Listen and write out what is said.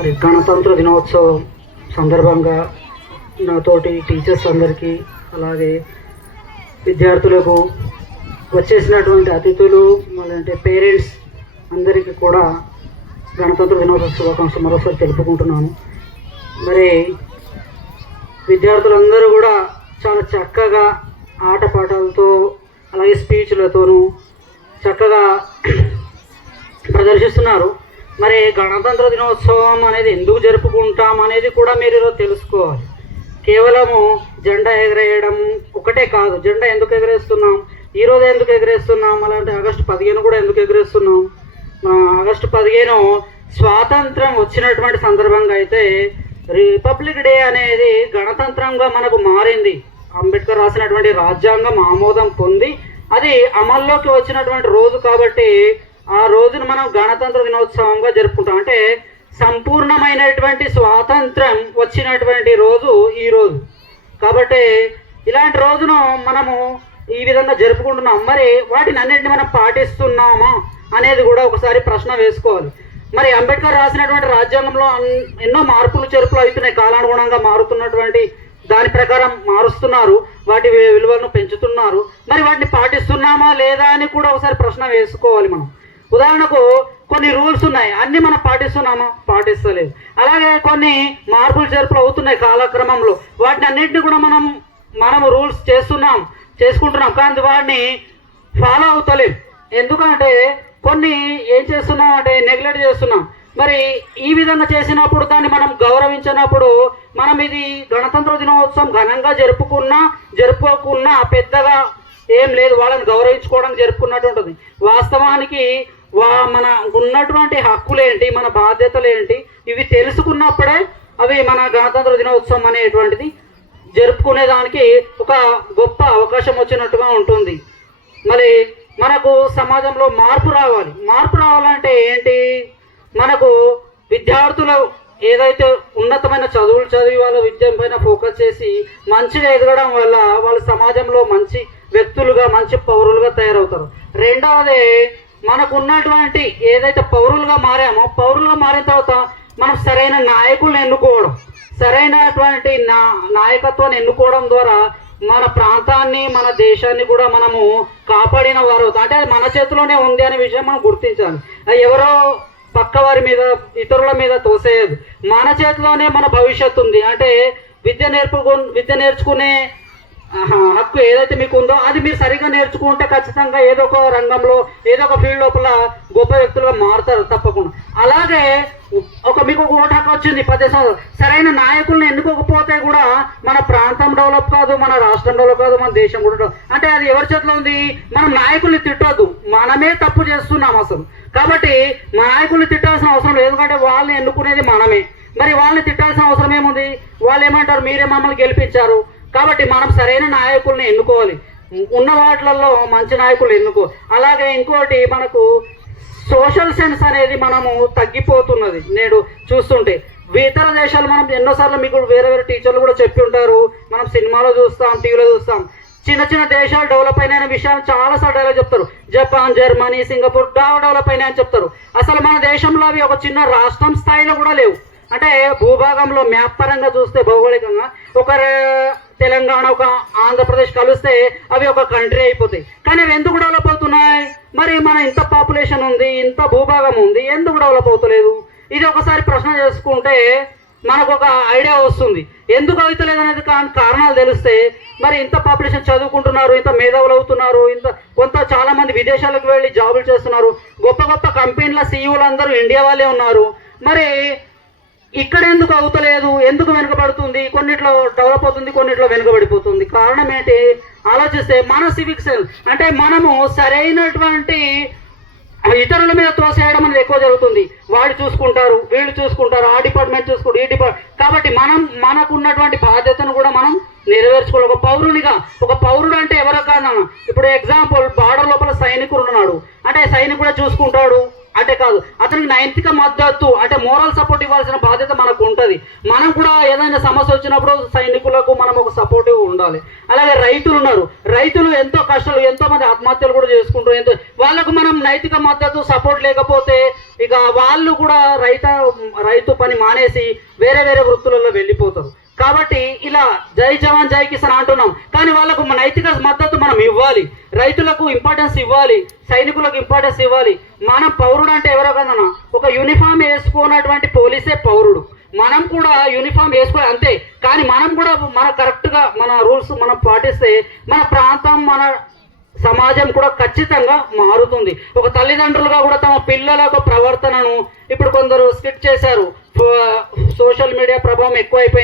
మరి గణతంత్ర దినోత్సవం సందర్భంగా నాతోటి టీచర్స్ అందరికీ అలాగే విద్యార్థులకు వచ్చేసినటువంటి అతిథులు అంటే పేరెంట్స్ అందరికీ కూడా గణతంత్ర దినోత్సవ శుభాకాంక్షలు మరోసారి తెలుపుకుంటున్నాను. మరి విద్యార్థులందరూ కూడా చాలా చక్కగా ఆటపాటలతో అలాగే స్పీచ్లతోనూ చక్కగా ప్రదర్శిస్తున్నారు. మరి గణతంత్ర దినోత్సవం అనేది ఎందుకు జరుపుకుంటాం అనేది కూడా మీరు ఈరోజు తెలుసుకోవాలి. కేవలము జెండా ఎగరేయడం ఒకటే కాదు. జెండా ఎందుకు ఎగరేస్తున్నాం, ఈరోజు ఎందుకు ఎగరేస్తున్నాం, అలాంటి ఆగస్టు 15 కూడా ఎందుకు ఎగరేస్తున్నాం. ఆగస్టు 15 స్వాతంత్రం వచ్చినటువంటి సందర్భంగా అయితే రిపబ్లిక్ డే అనేది గణతంత్రంగా మనకు మారింది. అంబేద్కర్ రాసినటువంటి రాజ్యాంగం ఆమోదం పొంది అది అమల్లోకి వచ్చినటువంటి రోజు కాబట్టి ఆ రోజును మనం గణతంత్ర దినోత్సవంగా జరుపుకుంటాం. అంటే సంపూర్ణమైనటువంటి స్వాతంత్రం వచ్చినటువంటి రోజు ఈ రోజు కాబట్టి ఇలాంటి రోజును మనము ఈ విధంగా జరుపుకుంటున్నాం. మరి వాటిని అన్నింటినీ మనం పాటిస్తున్నామా అనేది కూడా ఒకసారి ప్రశ్న వేసుకోవాలి. మరి అంబేద్కర్ రాసినటువంటి రాజ్యాంగంలో ఎన్నో మార్పులు చేర్పులు అవుతున్నాయి. కాలానుగుణంగా మారుతున్నటువంటి దాని ప్రకారం మారుస్తున్నారు, వాటి విలువలను పెంచుతున్నారు. మరి వాటిని పాటిస్తున్నామా లేదా అని కూడా ఒకసారి ప్రశ్న వేసుకోవాలి మనం. ఉదాహరణకు కొన్ని రూల్స్ ఉన్నాయి, అన్నీ మనం పాటిస్తున్నామా, పాటిస్తలేదు. అలాగే కొన్ని మార్పులు చేర్పులు అవుతున్నాయి కాలక్రమంలో, వాటిని అన్నింటినీ కూడా మనము రూల్స్ చేసుకుంటున్నాం కానీ వాటిని ఫాలో అవుతలేం. ఎందుకంటే కొన్ని ఏం చేస్తున్నాం అంటే నెగ్లెక్ట్ చేస్తున్నాం. మరి ఈ విధంగా చేసినప్పుడు దాన్ని మనం గౌరవించినప్పుడు మనం ఇది గణతంత్ర దినోత్సవం ఘనంగా జరుపుకోకున్నా పెద్దగా ఏం లేదు, వాళ్ళని గౌరవించుకోవడం జరుపుకున్నట్టు ఉంటుంది. వాస్తవానికి మన ఉన్నటువంటి హక్కులేంటి, మన బాధ్యతలు ఏంటి, ఇవి తెలుసుకున్నప్పుడే అవి మన గణతంత్ర దినోత్సవం అనేటువంటిది జరుపుకునేదానికి ఒక గొప్ప అవకాశం వచ్చినట్టుగా ఉంటుంది. మరి మనకు సమాజంలో మార్పు రావాలంటే ఏంటి, మనకు విద్యార్థులు ఏదైతే ఉన్నతమైన చదువులు చదివి వాళ్ళ విద్య పైన ఫోకస్ చేసి మంచిగా ఎదగడం వల్ల వాళ్ళ సమాజంలో మంచి వ్యక్తులుగా మంచి పౌరులుగా తయారవుతారు. రెండవది మనకు ఉన్నటువంటి ఏదైతే పౌరులుగా మారిన తర్వాత మనం సరైన నాయకులను ఎన్నుకోవడం, సరైనటువంటి నాయకత్వాన్ని ఎన్నుకోవడం ద్వారా మన ప్రాంతాన్ని మన దేశాన్ని కూడా మనము కాపాడిన వారు. అంటే అది మన చేతిలోనే ఉంది అనే విషయం మనం గుర్తించాలి. ఎవరో పక్క వారి మీద ఇతరుల మీద తోసేయదు, మన చేతిలోనే మన భవిష్యత్తు ఉంది. అంటే విద్య నేర్చుకునే హక్కు ఏదైతే మీకు ఉందో అది మీరు సరిగ్గా నేర్చుకుంటే ఖచ్చితంగా ఏదో ఒక రంగంలో ఏదో ఒక ఫీల్డ్ లోపల గొప్ప వ్యక్తులుగా మారుతారు తప్పకుండా. అలాగే మీకు ఒక ఓటు హక్కు వచ్చింది 10 సంవత్సరాలు, సరైన నాయకులను ఎన్నుకోకపోతే కూడా మన ప్రాంతం డెవలప్ కాదు, మన రాష్ట్రం డెవలప్ కాదు, మన దేశం కూడా అంటే అది ఎవరి చేతిలో ఉంది. మనం నాయకుల్ని తిట్టొద్దు, మనమే తప్పు చేస్తున్నాం అసలు. కాబట్టి నాయకుల్ని తిట్టాల్సిన అవసరం లేదు, ఎందుకంటే వాళ్ళని ఎన్నుకునేది మనమే. మరి వాళ్ళని తిట్టాల్సిన అవసరం ఏముంది, వాళ్ళు ఏమంటారు మీరే మమ్మల్ని గెలిపించారు కాబట్టి మనం సరైన నాయకుల్ని ఎన్నుకోవాలి, ఉన్న వాటిలలో మంచి నాయకులు ఎన్నుకో. అలాగే ఇంకోటి మనకు సోషల్ సెన్స్ అనేది మనము తగ్గిపోతున్నది నేడు చూస్తుంటే. ఇతర దేశాలు మనం ఎన్నోసార్లు మీకు వేరే టీచర్లు కూడా చెప్పి ఉంటారు, మనం సినిమాలో చూస్తాం, టీవీలో చూస్తాం, చిన్న దేశాలు డెవలప్ అయిన విషయాలు చాలాసార్లు డెవలప్ చెప్తారు. జపాన్, జర్మనీ, సింగపూర్ డెవలప్ అయినాయని చెప్తారు. అసలు మన దేశంలో అవి ఒక చిన్న రాష్ట్రం స్థాయిలో కూడా లేవు. అంటే భూభాగంలో మ్యాప్ పరంగా చూస్తే భౌగోళికంగా ఒక తెలంగాణ ఒక ఆంధ్రప్రదేశ్ కలిస్తే అవి ఒక కంట్రీ అయిపోతాయి. కానీ అవి ఎందుకు డెవలప్ అవుతున్నాయి, మరి మన ఇంత పాపులేషన్ ఉంది, ఇంత భూభాగం ఉంది, ఎందుకు డెవలప్ అవుతలేదు, ఇది ఒకసారి ప్రశ్న చేసుకుంటే మనకు ఒక ఐడియా వస్తుంది. ఎందుకు అవుతలేదు అనేది కారణాలు తెలిస్తే మరి ఇంత పాపులేషన్ చదువుకుంటున్నారు, ఇంత మేధావులు అవుతున్నారు, చాలా మంది విదేశాలకు వెళ్ళి జాబులు చేస్తున్నారు, గొప్ప కంపెనీల సీఈఓలు అందరూ ఇండియా వాళ్ళే ఉన్నారు. మరి ఇక్కడ ఎందుకు అవుతలేదు, ఎందుకు వెనుకబడుతుంది, కొన్నిట్లో డెవలప్ అవుతుంది, కొన్నిట్లో వెనుకబడిపోతుంది. కారణం ఏంటి ఆలోచిస్తే మన సివిక్ సెన్స్ అంటే మనము సరైనటువంటి ఇతరుల మీద తోసేయడం అనేది ఎక్కువ జరుగుతుంది. వాళ్ళు చూసుకుంటారు, వీళ్ళు చూసుకుంటారు, ఆ డిపార్ట్మెంట్ చూసుకుంటారు, ఈ డిపార్ట్మెంట్. కాబట్టి మనకు ఉన్నటువంటి బాధ్యతను కూడా మనం నెరవేర్చుకోవాలి. ఒక పౌరుడు అంటే ఎవరో కాదన్న, ఇప్పుడు ఎగ్జాంపుల్ బార్డర్ లోపల సైనికుడు ఉన్నాడు అంటే సైనికుడు చూసుకుంటాడు, అంటే కాదు, అతనికి నైతిక మద్దతు అంటే మోరల్ సపోర్ట్ ఇవ్వాల్సిన బాధ్యత మనకు ఉంటుంది. మనం కూడా ఏదైనా సమస్య వచ్చినప్పుడు సైనికులకు మనం ఒక సపోర్టివ్ ఉండాలి. అలాగే రైతులు ఉన్నారు, రైతులు ఎంతో కష్టాలు, ఎంతో మంది ఆత్మహత్యలు కూడా చేసుకుంటారు. ఎంతో వాళ్ళకు మనం నైతిక మద్దతు సపోర్ట్ లేకపోతే ఇక వాళ్ళు కూడా రైతు పని మానేసి వేరే వేరే వృత్తులలో వెళ్ళిపోతారు. కాబట్టి ఇలా జై జవాన్ జై కిసాన్ అంటున్నాం, కానీ వాళ్ళకు నైతిక మద్దతు మనం ఇవ్వాలి. రైతులకు ఇంపార్టెన్స్ ఇవ్వాలి, సైనికులకు ఇంపార్టెన్స్ ఇవ్వాలి. మనం పౌరుడు అంటే ఎవరో కదన్నా, ఒక యూనిఫామ్ వేసుకున్నటువంటి పోలీసే పౌరుడు. మనం కూడా యూనిఫామ్ వేసుకోవాలి అంతే, కానీ మనం కూడా కరెక్ట్గా మన రూల్స్ మనం పాటిస్తే మన ప్రాంతం, మన సమాజం కూడా ఖచ్చితంగా మారుతుంది. ఒక తల్లిదండ్రులుగా కూడా తమ పిల్లల ప్రవర్తనను ఇప్పుడు కొందరు స్కిట్ చేశారు, సోషల్ మీడియా ప్రభావం ఎక్కువైపోయింది.